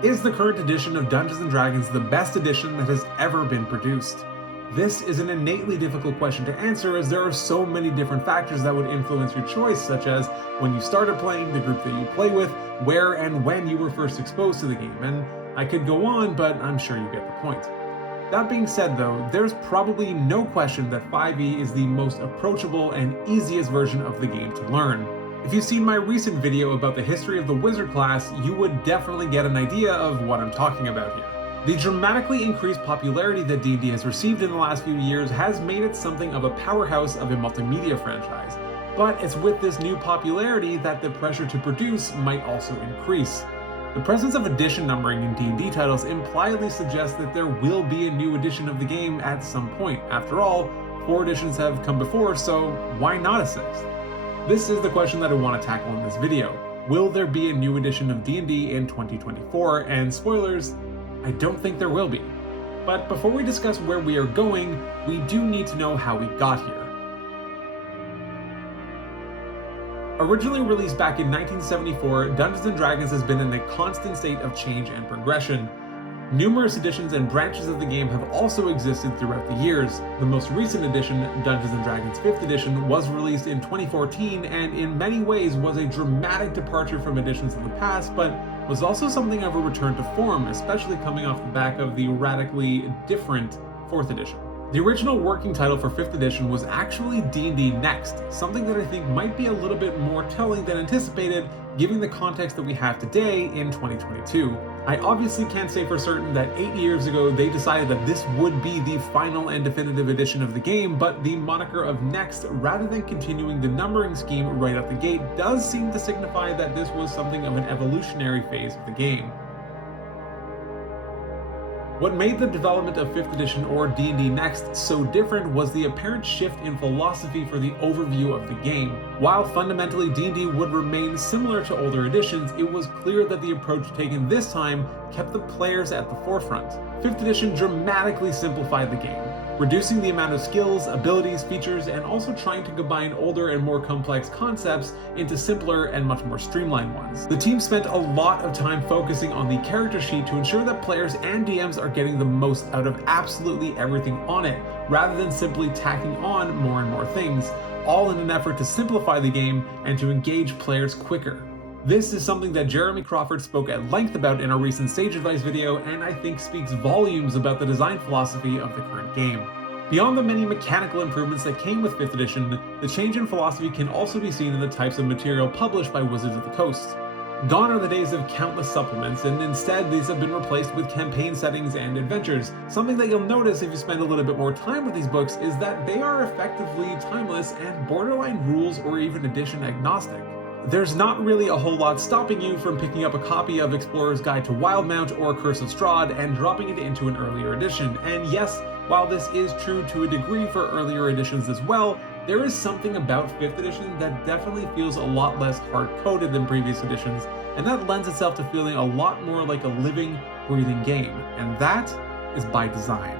Is the current edition of Dungeons & Dragons the best edition that has ever been produced? This is an innately difficult question to answer, as there are so many different factors that would influence your choice, such as when you started playing, the group that you play with, where and when you were first exposed to the game, and I could go on, but I'm sure you get the point. That being said though, there's probably no question that 5e is the most approachable and easiest version of the game to learn. If you've seen my recent video about the history of the wizard class, you would definitely get an idea of what I'm talking about here. The dramatically increased popularity that D&D has received in the last few years has made it something of a powerhouse of a multimedia franchise, but it's with this new popularity that the pressure to produce might also increase. The presence of edition numbering in D&D titles impliedly suggests that there will be a new edition of the game at some point. After all, 4 editions have come before, so why not a 6th? This is the question that I want to tackle in this video. Will there be a new edition of D&D in 2024? And spoilers, I don't think there will be. But before we discuss where we are going, we do need to know how we got here. Originally released back in 1974, Dungeons & Dragons has been in a constant state of change and progression. Numerous editions and branches of the game have also existed throughout the years. The most recent edition, Dungeons & Dragons 5th edition, was released in 2014 and in many ways was a dramatic departure from editions of the past, but was also something of a return to form, especially coming off the back of the radically different 4th edition. The original working title for 5th edition was actually D&D Next, something that I think might be a little bit more telling than anticipated, given the context that we have today in 2022. I obviously can't say for certain that 8 years ago they decided that this would be the final and definitive edition of the game, but the moniker of Next, rather than continuing the numbering scheme right out the gate, does seem to signify that this was something of an evolutionary phase of the game. What made the development of 5th edition or D&D Next so different was the apparent shift in philosophy for the overview of the game. While fundamentally D&D would remain similar to older editions, it was clear that the approach taken this time kept the players at the forefront. 5th edition dramatically simplified the game, reducing the amount of skills, abilities, features, and also trying to combine older and more complex concepts into simpler and much more streamlined ones. The team spent a lot of time focusing on the character sheet to ensure that players and DMs are getting the most out of absolutely everything on it, rather than simply tacking on more and more things, all in an effort to simplify the game and to engage players quicker. This is something that Jeremy Crawford spoke at length about in a recent Sage Advice video, and I think speaks volumes about the design philosophy of the current game. Beyond the many mechanical improvements that came with 5th edition, the change in philosophy can also be seen in the types of material published by Wizards of the Coast. Gone are the days of countless supplements, and instead these have been replaced with campaign settings and adventures. Something that you'll notice if you spend a little bit more time with these books is that they are effectively timeless and borderline rules or even edition agnostic. There's not really a whole lot stopping you from picking up a copy of Explorer's Guide to Wildemount or Curse of Strahd and dropping it into an earlier edition. And yes, while this is true to a degree for earlier editions as well, there is something about 5th edition that definitely feels a lot less hard-coded than previous editions, and that lends itself to feeling a lot more like a living, breathing game, and that is by design.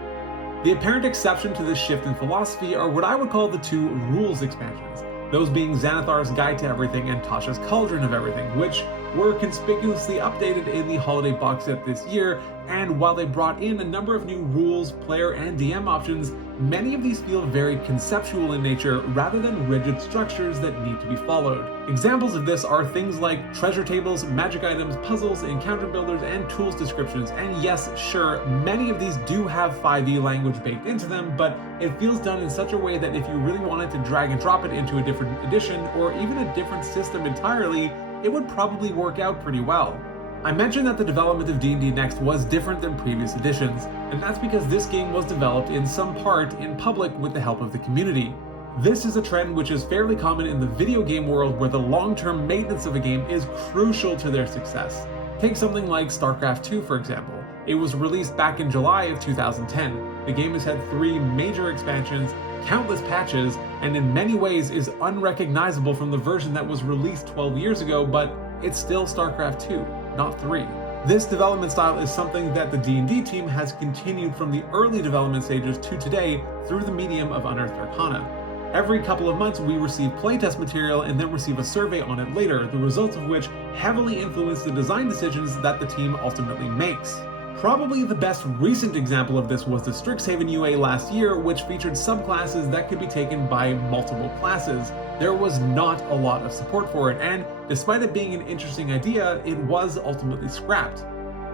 The apparent exception to this shift in philosophy are what I would call the 2 rules expansions, those being Xanathar's Guide to Everything and Tasha's Cauldron of Everything, which were conspicuously updated in the holiday box set this year, and while they brought in a number of new rules, player and DM options, many of these feel very conceptual in nature rather than rigid structures that need to be followed. Examples of this are things like treasure tables, magic items, puzzles, encounter builders, and tools descriptions, and yes, sure, many of these do have 5e language baked into them, but it feels done in such a way that if you really wanted to drag and drop it into a different edition, or even a different system entirely, it would probably work out pretty well. I mentioned that the development of D&D Next was different than previous editions, and that's because this game was developed in some part in public with the help of the community. This is a trend which is fairly common in the video game world, where the long-term maintenance of a game is crucial to their success. Take something like StarCraft 2 for example. It was released back in July of 2010. The game has had 3 major expansions, countless patches, and in many ways is unrecognizable from the version that was released 12 years ago, but it's still StarCraft 2, not 3. This development style is something that the D&D team has continued from the early development stages to today through the medium of Unearthed Arcana. Every couple of months we receive playtest material and then receive a survey on it later, the results of which heavily influence the design decisions that the team ultimately makes. Probably the best recent example of this was the Strixhaven UA last year, which featured subclasses that could be taken by multiple classes. There was not a lot of support for it, and despite it being an interesting idea, it was ultimately scrapped.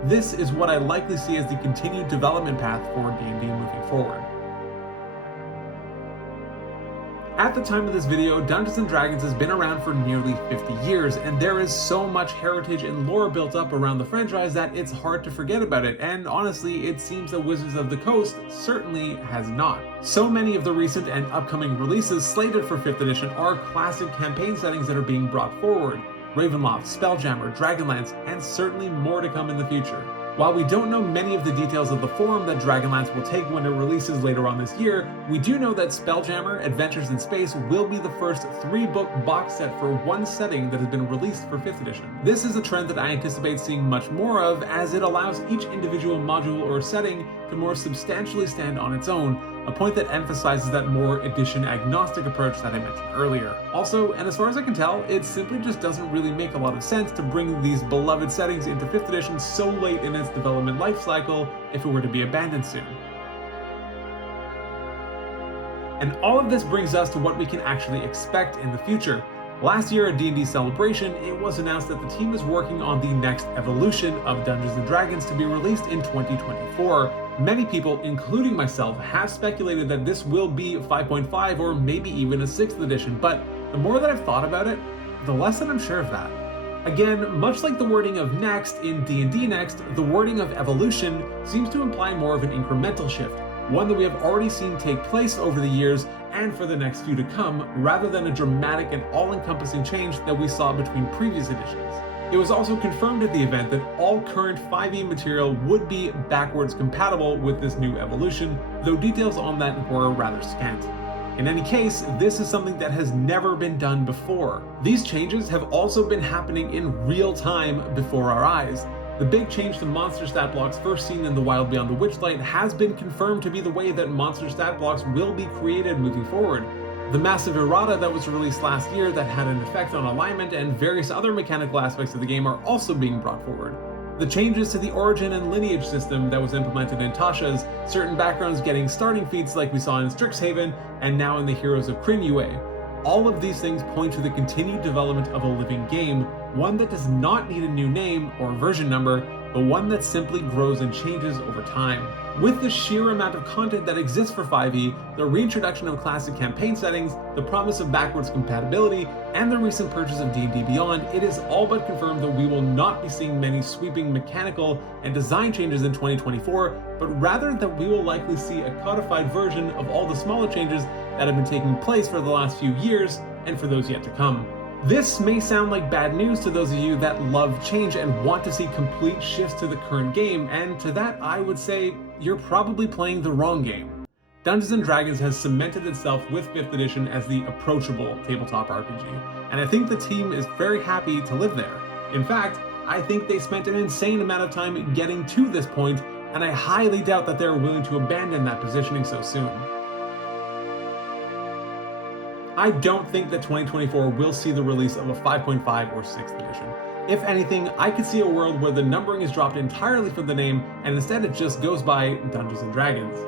This is what I likely see as the continued development path for D&D moving forward. At the time of this video, Dungeons & Dragons has been around for nearly 50 years, and there is so much heritage and lore built up around the franchise that it's hard to forget about it, and honestly, it seems that Wizards of the Coast certainly has not. So many of the recent and upcoming releases slated for 5th edition are classic campaign settings that are being brought forward: Ravenloft, Spelljammer, Dragonlance, and certainly more to come in the future. While we don't know many of the details of the form that Dragonlance will take when it releases later on this year, we do know that Spelljammer Adventures in Space will be the first 3-book box set for one setting that has been released for 5th edition. This is a trend that I anticipate seeing much more of, as it allows each individual module or setting to more substantially stand on its own, a point that emphasizes that more edition agnostic approach that I mentioned earlier. Also, and as far as I can tell, it simply just doesn't really make a lot of sense to bring these beloved settings into 5th edition so late in its development life cycle if it were to be abandoned soon. And all of this brings us to what we can actually expect in the future. Last year at D&D Celebration, it was announced that the team is working on the next evolution of Dungeons & Dragons to be released in 2024. Many people, including myself, have speculated that this will be 5.5 or maybe even a 6th edition, but the more that I've thought about it, the less that I'm sure of that. Again, much like the wording of next in D&D Next, the wording of evolution seems to imply more of an incremental shift, one that we have already seen take place over the years and for the next few to come, rather than a dramatic and all-encompassing change that we saw between previous editions. It was also confirmed at the event that all current 5e material would be backwards compatible with this new evolution, though details on that were rather scant. In any case, this is something that has never been done before. These changes have also been happening in real time before our eyes. The big change to monster stat blocks first seen in The Wild Beyond the Witchlight has been confirmed to be the way that monster stat blocks will be created moving forward. The massive errata that was released last year that had an effect on alignment and various other mechanical aspects of the game are also being brought forward. The changes to the origin and lineage system that was implemented in Tasha's, certain backgrounds getting starting feats like we saw in Strixhaven, and now in the Heroes of Krynn UA. All of these things point to the continued development of a living game, one that does not need a new name or version number, but one that simply grows and changes over time. With the sheer amount of content that exists for 5e, the reintroduction of classic campaign settings, the promise of backwards compatibility, and the recent purchase of D&D Beyond, it is all but confirmed that we will not be seeing many sweeping mechanical and design changes in 2024, but rather that we will likely see a codified version of all the smaller changes that have been taking place for the last few years, and for those yet to come. This may sound like bad news to those of you that love change and want to see complete shifts to the current game, and to that I would say, you're probably playing the wrong game. Dungeons & Dragons has cemented itself with 5th edition as the approachable tabletop RPG, and I think the team is very happy to live there. In fact, I think they spent an insane amount of time getting to this point, and I highly doubt that they're willing to abandon that positioning so soon. I don't think that 2024 will see the release of a 5.5 or 6th edition. If anything, I could see a world where the numbering is dropped entirely from the name and instead it just goes by Dungeons & Dragons.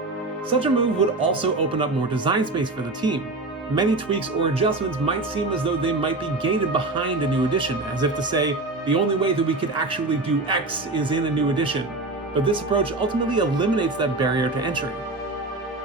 Such a move would also open up more design space for the team. Many tweaks or adjustments might seem as though they might be gated behind a new edition, as if to say, the only way that we could actually do X is in a new edition. But this approach ultimately eliminates that barrier to entry.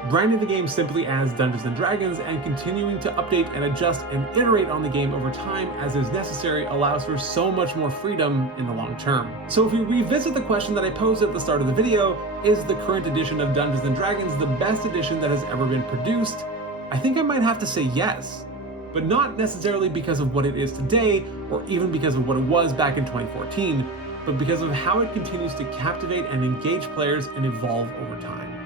Branding the game simply as Dungeons & Dragons and continuing to update and adjust and iterate on the game over time as is necessary allows for so much more freedom in the long term. So if we revisit the question that I posed at the start of the video, is the current edition of Dungeons & Dragons the best edition that has ever been produced? I think I might have to say yes, but not necessarily because of what it is today or even because of what it was back in 2014, but because of how it continues to captivate and engage players and evolve over time.